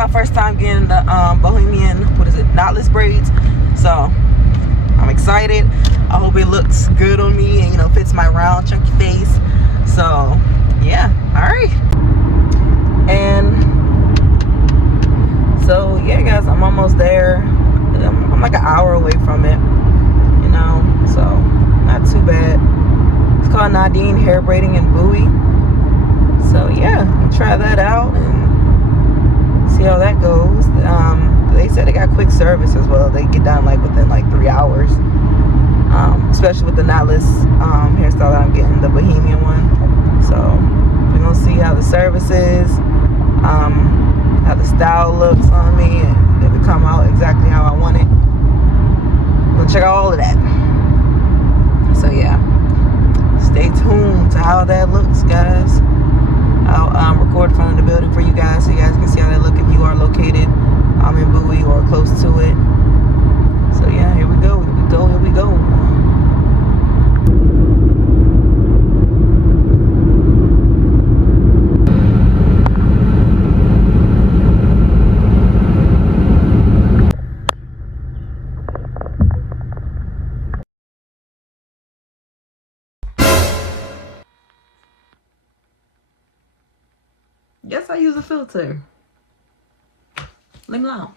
my first time getting the Bohemian, knotless braids. So I'm excited. I hope it looks good on me and, you know, fits my round, chunky face. So yeah, all right. And so yeah, guys, I'm almost there. I'm like an hour away from it, you know, so not too bad. It's called Nadine's Hair Braiding in Bowie. So yeah, I'll try that out and see how that goes. They said they got quick service as well. They get done like within like 3 hours, especially with the knotless hairstyle that I'm getting, the Bohemian one. So we're gonna see how the service is, how the style looks on me, and if it come out exactly how I want it. We'll check out all of that. So yeah, stay tuned to how that looks, guys. I'll record in front of the building for you guys so you guys can see how they look if you are located in Bowie or close to it. So yeah, here we go. Yes, I use a filter. Leave me alone.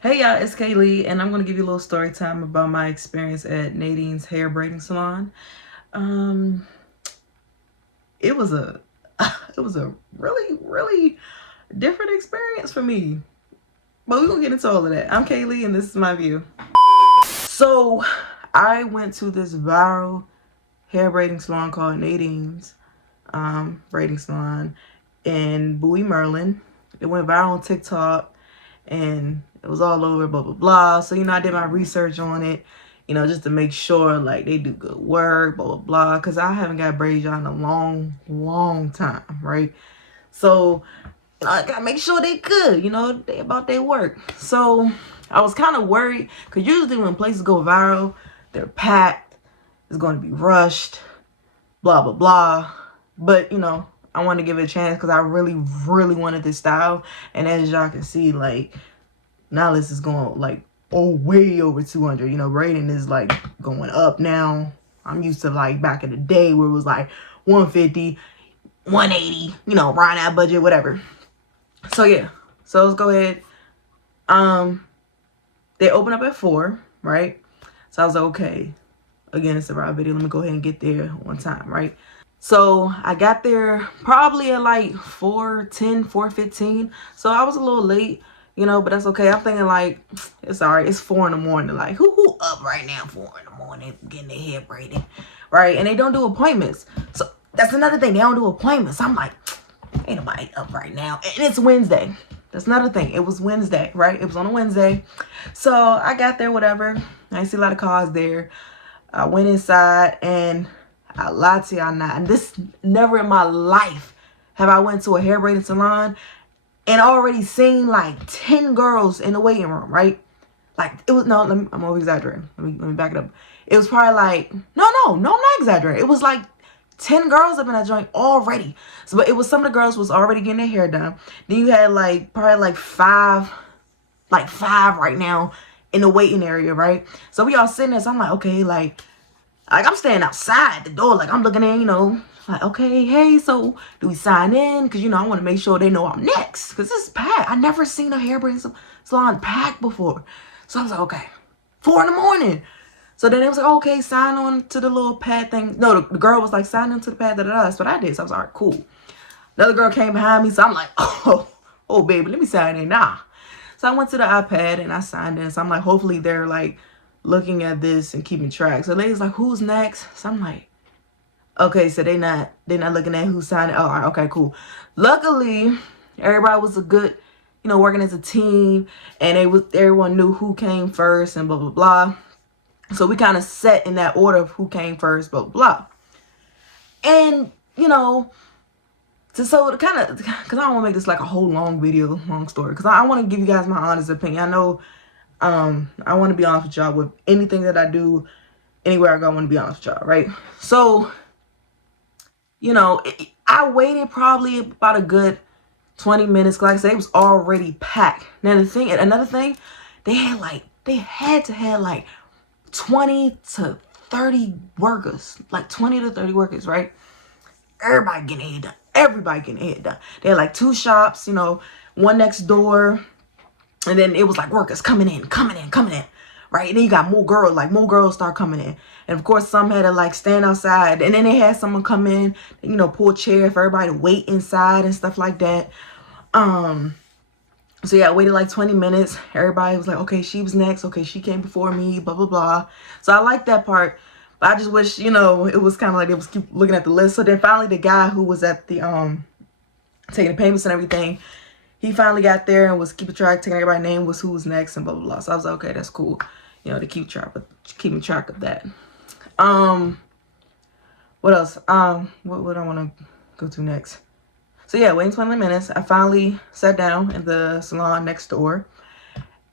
Hey y'all, it's Kaylee, and I'm gonna give you a little story time about my experience at NADINE'S Hair Braiding Salon. It was a really different experience for me. But we're gonna get into all of that. I'm Kaylee, and this is my view. So I went to this viral hair braiding salon called NADINE'S braiding salon in Bowie, Maryland. It went viral on TikTok and it was all over, blah blah blah. So, you know, I did my research on it, you know, just to make sure like they do good work, blah blah blah, because I haven't got braids on in a long time, right? So, you know, I gotta make sure they good, you know, they about their work. So I was kind of worried, because usually when places go viral, they're packed, it's going to be rushed, blah blah blah. But, you know, I wanted to give it a chance because I really wanted this style. And as y'all can see, like, now this is going like way over 200. You know, braiding is like going up now. I'm used to like back in the day where it was like 150, 180, you know, around that budget, whatever. So yeah, so let's go ahead. They open up at 4, right? So I was like, okay, again, it's a ride video. Let me go ahead and get there on time, right? So I got there probably at like 4:10, 4:15. So I was a little late, you know, but that's okay. I'm thinking like, it's all right. It's 4 in the morning. Like, who up right now 4 in the morning getting their hair braided, right? And they don't do appointments. So that's another thing. They don't do appointments. I'm like, ain't nobody up right now. And it's Wednesday. That's another thing. It was Wednesday, right? It was on a Wednesday. So I got there, whatever. I didn't see a lot of cars there. I went inside and I lied to y'all not. And this, never in my life have I went to a hair braiding salon and already seen like 10 girls in the waiting room, right? Like, it was, no, I'm over exaggerating. Let me back it up. It was probably like, no, I'm not exaggerating. It was like 10 girls up in that joint already. So, but it was, some of the girls was already getting their hair done. Then you had like, probably like five right now in the waiting area, right? So we all sitting there, so I'm like, okay, like I'm standing outside the door, like I'm looking in, you know, like, okay, hey, so do we sign in? Because, you know, I want to make sure they know I'm next, because this is packed. I never seen a hair braiding salon packed before. So I was like, okay, 4 in the morning. So then it was like, okay, sign on to the little pad thing. No, the girl was like, sign into the pad, That's what I did. So I was like, all right, cool. Another girl came behind me, so I'm like, oh, baby, let me sign in now. So I went to the iPad and I signed in. So I'm like, hopefully they're like looking at this and keeping track. So the lady's like, who's next? So I'm like, okay, so they're not looking at who's signing. Oh, all right, okay, cool. Luckily, everybody was a good, you know, working as a team, and everyone knew who came first and blah blah blah. So we kind of set in that order of who came first, blah blah blah. And, you know, so to kind of, because I don't want to make this like a whole long story, because I want to give you guys my honest opinion. I know I want to be honest with y'all with anything that I do, anywhere I go, I want to be honest with y'all, right? So, you know, I waited probably about a good 20 minutes. Like I said, it was already packed. Now another thing, they had to have like 20 to 30 workers. Like 20 to 30 workers, right? Everybody getting it done. Everybody getting it done. They had like 2 shops, you know, one next door. And then it was like workers coming in. Right? And then you got more girls start coming in. And of course, some had to like stand outside. And then they had someone come in, you know, pull a chair for everybody to wait inside and stuff like that. So yeah, I waited like 20 minutes. Everybody was like, okay, she was next. Okay, she came before me, blah, blah, blah. So I like that part. But I just wish, you know, it was kind of like they was keep looking at the list. So then finally the guy who was at the, taking the payments and everything, he finally got there and was keeping track, taking everybody's name, was who was next and blah, blah, blah. So I was like, okay, that's cool. You know, to keeping track of that. What else? What I want to go to next? So yeah, waiting 20 minutes. I finally sat down in the salon next door,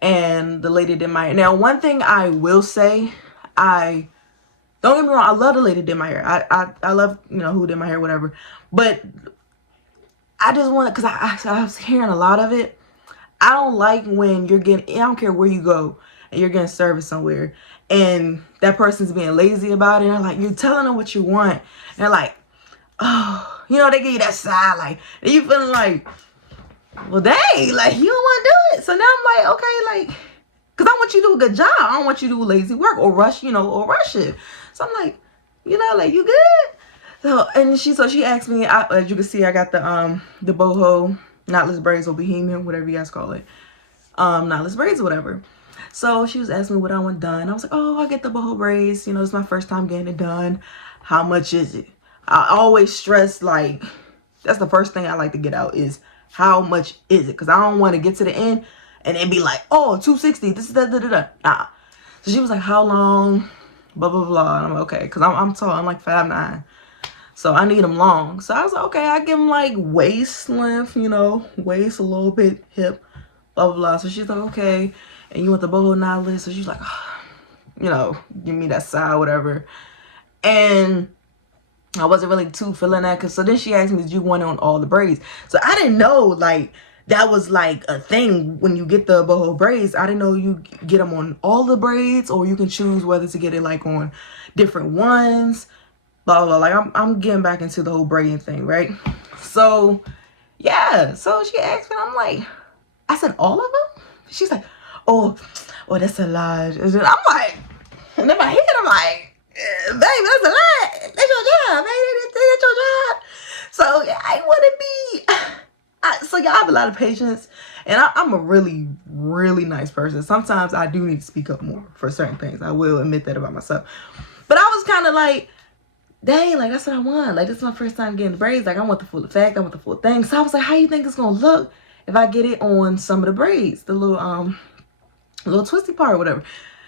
and the lady did my hair. Now, one thing I will say, don't get me wrong, I love the lady did my hair. I love, you know, who did my hair, whatever. But I just want to, because I was hearing a lot of it. I don't like when you're getting, I don't care where you go, and you're getting service somewhere, and that person's being lazy about it. And like, you're telling them what you want, and they're like, oh, you know, they give you that side, like, and you feeling like, well, dang, like, you don't want to do it. So now I'm like, okay, like, because I want you to do a good job. I don't want you to do lazy work or rush, you know, or rush it. So I'm like, you know, like, you good? So she asked me, as you can see, I got the boho knotless braids or bohemian, whatever you guys call it, knotless braids or whatever. So she was asking me what I want done. I was like, oh, I get the boho braids, you know, it's my first time getting it done. How much is it? I always stress, like, that's the first thing I like to get out is how much is it, because I don't want to get to the end and then be like, oh, $260, this is da. Nah. So she was like, how long, blah blah blah, and I'm like, okay, because I'm tall, I'm like 5'9", so I need them long. So I was like, okay, I give them like waist length, you know, waist a little bit, hip, blah blah blah. So she's like, okay, and you want the boho knotless? So she's like, oh, you know, give me that side, whatever. And I wasn't really too feeling that, because so then she asked me, did you want it on all the braids? So I didn't know, like, that was like a thing when you get the boho braids. I didn't know you get them on all the braids, or you can choose whether to get it like on different ones, blah blah blah. Like, I'm getting back into the whole braiding thing, right? So yeah, so she asked me, I'm like, I said all of them? She's like, oh that's a lot. And I'm like, and in my head I'm like, baby, that's a lot. That's your job, baby. That's your job. So yeah, I want to be. So y'all have a lot of patience, and I'm a really, really nice person. Sometimes I do need to speak up more for certain things. I will admit that about myself. But I was kind of like, dang, like, that's what I want. Like, this is my first time getting the braids. Like, I want the full effect. I want the full thing. So I was like, how you think it's gonna look if I get it on some of the braids, the little twisty part or whatever?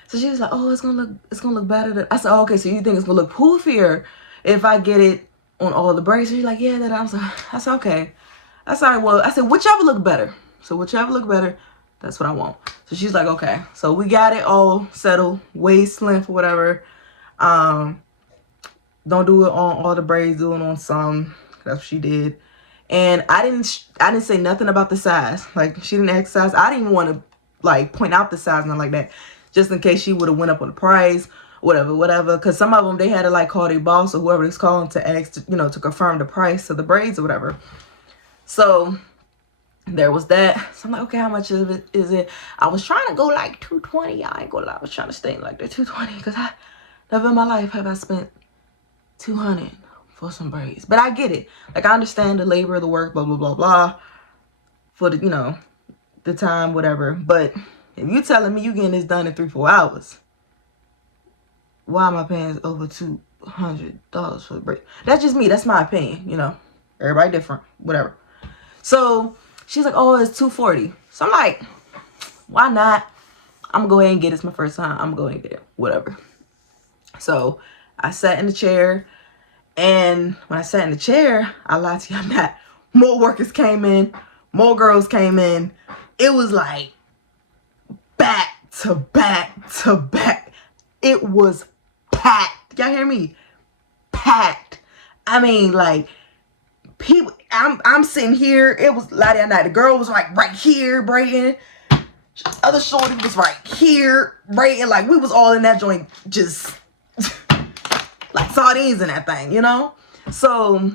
So she was like, oh, it's gonna look better. I said, oh, okay, so you think it's gonna look poofier if I get it on all the braids? So she's like, yeah, that. I said, okay. I said, well, I said, whichever look better. So whichever look better, that's what I want. So she's like, okay. So we got it all settled, waist length or whatever. Don't do it on all the braids, do it on some. That's what she did. And I didn't say nothing about the size. Like, she didn't ask size. I didn't even want to like point out the size, nothing like that, just in case she would have went up on the price, whatever. Because some of them, they had to like call their boss or whoever it's calling to ask, you know, to confirm the price of the braids or whatever. So there was that. So I'm like, okay, how much is it? I was trying to go like 220. I ain't gonna lie, I was trying to stay like the 220, because I never in my life have I spent 200 for some braids. But I get it. Like, I understand the labor, the work, blah blah blah blah, for the, you know, the time, whatever. But if you telling me you getting this done in 3-4 hours, why am I paying over $200 for the braid? That's just me. That's my opinion. You know, everybody different, whatever. So she's like, oh, it's $240. So I'm like, why not? I'm gonna go ahead and get it. It's my first time. I'm gonna go ahead and get it, whatever. So I sat in the chair, and when I sat in the chair, I lied to you, I'm not. More workers came in, more girls came in. It was like back to back to back. It was packed. Y'all hear me? Packed. I mean, like, people, I'm sitting here. It was light at night. The girl was like right here braiding. Other shorty was right here braiding. Like we was all in that joint, just like sardines in that thing, you know. So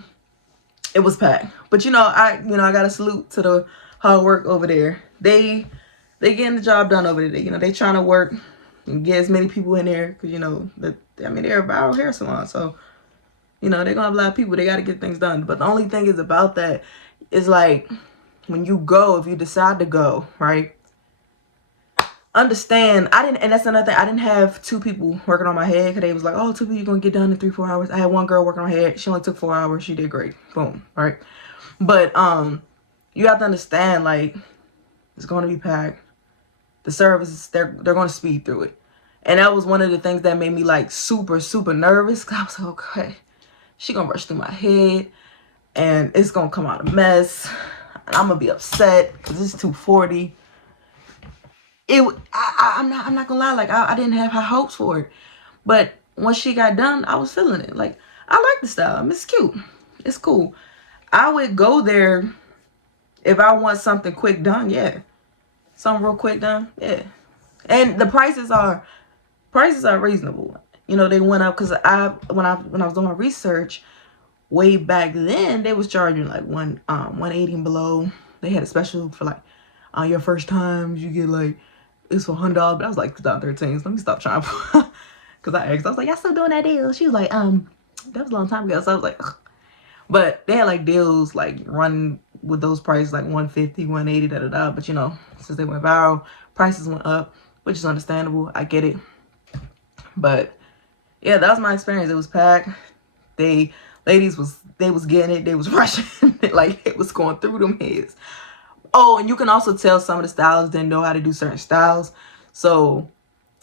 it was packed. But I got a salute to the hard work over there. They getting the job done over there. They trying to work and get as many people in there because they're a viral hair salon, so they're gonna have a lot of people. They got to get things done. But the only thing is about that is like when you go, if you decide to go, right? Understand, and that's another thing. I didn't have two people working on my head because they was like, oh, 2 people, you're gonna get done in 3-4 hours. I had one girl working on her head. She only took 4 hours. She did great. Boom. Right. But you have to understand, like, it's gonna be packed. The services, they're gonna speed through it. And that was one of the things that made me like super, super nervous. Cause I was like, okay, she gonna rush through my head and it's gonna come out a mess. And I'm gonna be upset because it's 240. I'm not gonna lie, like I didn't have high hopes for it. But once she got done, I was feeling it. Like, I like the style. I mean, it's cute. It's cool. I would go there if I want something quick done, yeah. Something real quick done, yeah. And the prices are reasonable. They went up because when I was doing my research way back then, they was charging like 180 and below. They had a special for like your first times, you get like it's for $100, but I was like 2013. So let me stop trying because I asked. I was like, y'all still doing that deal? She was like, that was a long time ago. So I was like, ugh. But they had like deals like running with those prices like 150, 180, But since they went viral, prices went up, which is understandable. I get it. But yeah, that was my experience. It was packed. Ladies was getting it. They was rushing. Like it was going through them heads. Oh, and you can also tell some of the stylists didn't know how to do certain styles. So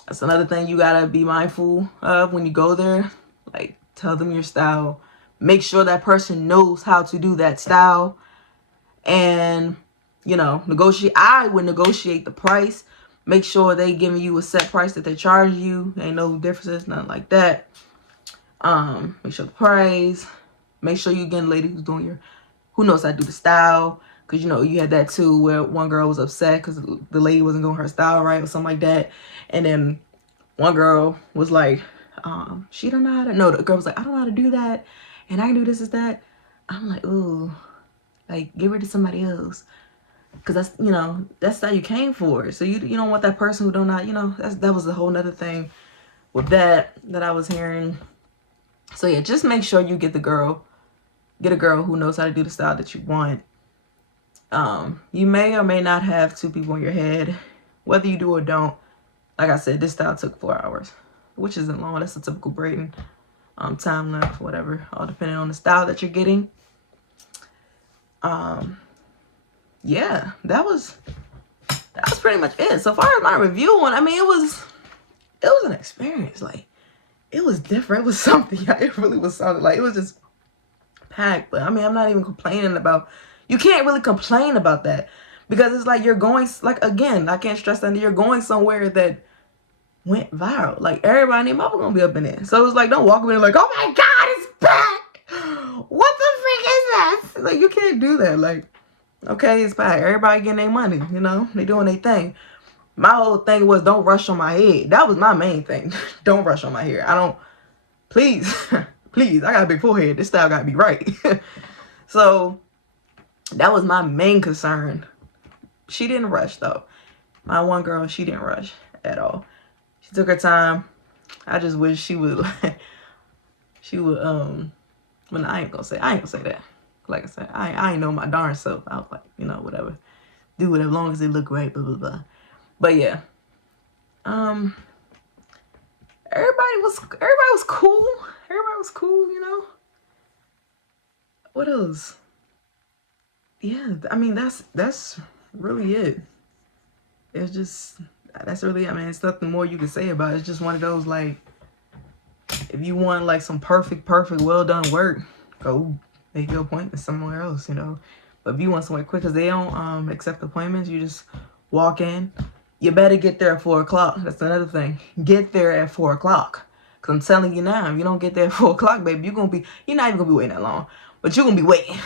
that's another thing you gotta be mindful of when you go there. Like, tell them your style. Make sure that person knows how to do that style. And, negotiate. I would negotiate the price. Make sure they giving you a set price that they charge you. Ain't no differences, nothing like that. Make sure the price. Make sure you getting a lady who knows how to do the style. Because, you had that too where one girl was upset because the lady wasn't doing her style right or something like that. And then one girl was like, she don't know how to. No, the girl was like, I don't know how to do that. And I can do this, is that. I'm like, ooh, like, give her to somebody else. Because that's how you came for it. So you don't want that person who don't know, that was a whole nother thing with that I was hearing. So yeah, just make sure you get a girl who knows how to do the style that you want. You may or may not have 2 people in your head. Whether you do or don't, like I said, this style took 4 hours, which isn't long. That's a typical braiding time length, whatever, all depending on the style that you're getting. Yeah, that was pretty much it. So far as my review one, I mean, it was an experience. Like, it was different. It was something. It really was something. Like, it was just packed. But I mean, I'm not even complaining about. You can't really complain about that because it's like you're going, like, again, I can't stress that, you're going somewhere that went viral. Like, everybody and their mother gonna be up in it. So it's like, don't walk in there like, oh my God, it's back. What the freak is that? Like, you can't do that. Like, okay, it's back. Everybody getting their money, they doing their thing. My whole thing was don't rush on my head. That was my main thing. Don't rush on my hair. Please, please, I got a big forehead. This style gotta be right. So that was my main concern. She didn't rush though. My one girl, she didn't rush at all. She took her time. I just wish she would well, I ain't gonna say that. Like I said, I ain't know my darn self. I was like, whatever. Do it as long as it look right, blah blah blah. But yeah. Everybody was cool. Everybody was cool, What else? Yeah, I mean, that's really it. It's just, that's really, I mean, it's nothing more you can say about it. It's just one of those, like, if you want, like, some perfect, well done work, go make your appointment somewhere else, But if you want somewhere quick, because they don't accept appointments, you just walk in. You better get there at 4 o'clock. That's another thing. Get there at 4 o'clock. Because I'm telling you now, if you don't get there at 4 o'clock, baby, you're not even going to be waiting that long. But you're going to be waiting.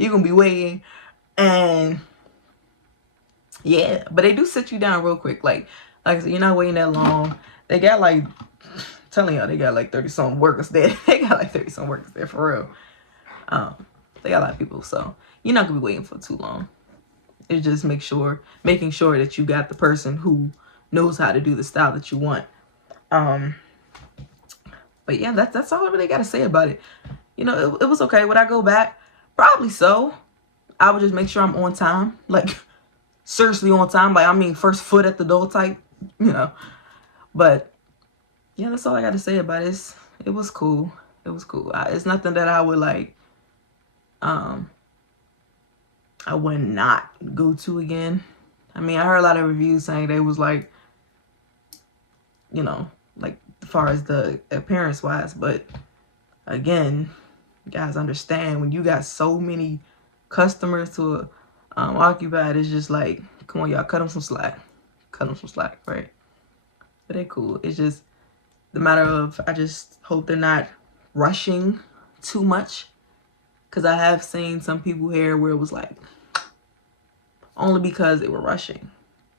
You're gonna be waiting. And yeah, but they do sit you down real quick. Like I said, you're not waiting that long. They got like, telling y'all, they got like 30 some workers there. They got like 30 some workers there for real. They got a lot of people, so you're not gonna be waiting for too long. It's just making sure that you got the person who knows how to do the style that you want. But yeah, that's all I really gotta say about it. You know, it was okay. Would I go back? Probably so. I would just make sure I'm on time, like seriously on time. Like I mean, first foot at the door type, you know. But yeah, that's all I got to say about it. It was cool. It was cool. It's nothing that I would like. I would not go to again. I mean, I heard a lot of reviews saying they was like, you know, like as far as the appearance wise, but again, you guys understand when you got so many customers to occupy, it's just like, come on, y'all, cut them some slack. Cut them some slack, right? But they cool. It's just the matter of, I just hope they're not rushing too much. Because I have seen some people here where it was like, only because they were rushing.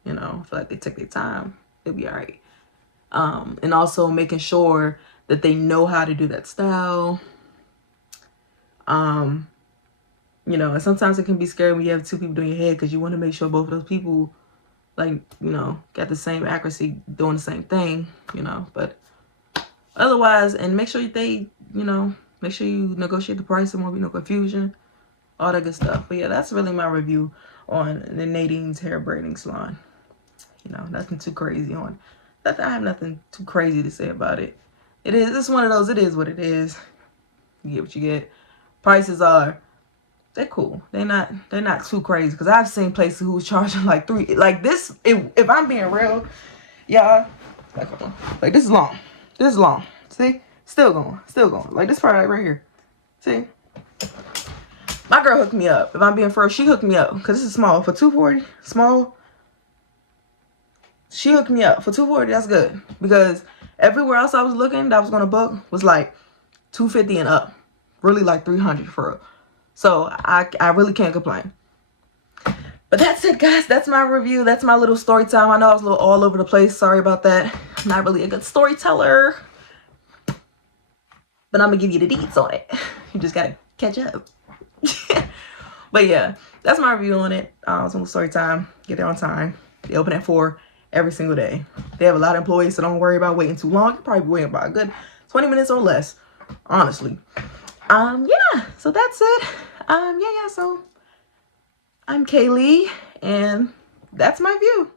You know, I feel like they took their time. They'll be all right. And also making sure that they know how to do that style. You know, and sometimes it can be scary when you have two people doing your hair because you want to make sure both of those people, like, you know, got the same accuracy doing the same thing, you know. But otherwise, and make sure they, you know, make sure you negotiate the price. There won't be no confusion, all that good stuff. But yeah, that's really my review on the Nadine's Hair Braiding Salon. You know, nothing too crazy on that. I have nothing too crazy to say about it. It's one of those, it is what it is. You get what you get. Prices are, they're cool. They're not too crazy. Because I've seen places who's charging like $3. Like this, if I'm being real, y'all, like this is long. This is long. See? Still going. Like this part right here. See? My girl hooked me up. If I'm being first, she hooked me up. Because this is small. For $240, small. She hooked me up. For $240, that's good. Because everywhere else I was looking that I was going to book was like $250 and up. Really like $300 for real. So I really can't complain. But that's it, guys. That's my review. That's my little story time. I know I was a little all over the place. Sorry about that. I'm not really a good storyteller. But I'm going to give you the deets on it. You just got to catch up. But yeah, that's my review on it. It's a little story time. Get there on time. They open at 4 every single day. They have a lot of employees, so don't worry about waiting too long. You'll probably be waiting about a good 20 minutes or less, honestly. Yeah, so that's it. Yeah, so I'm Kaylee, and that's my view.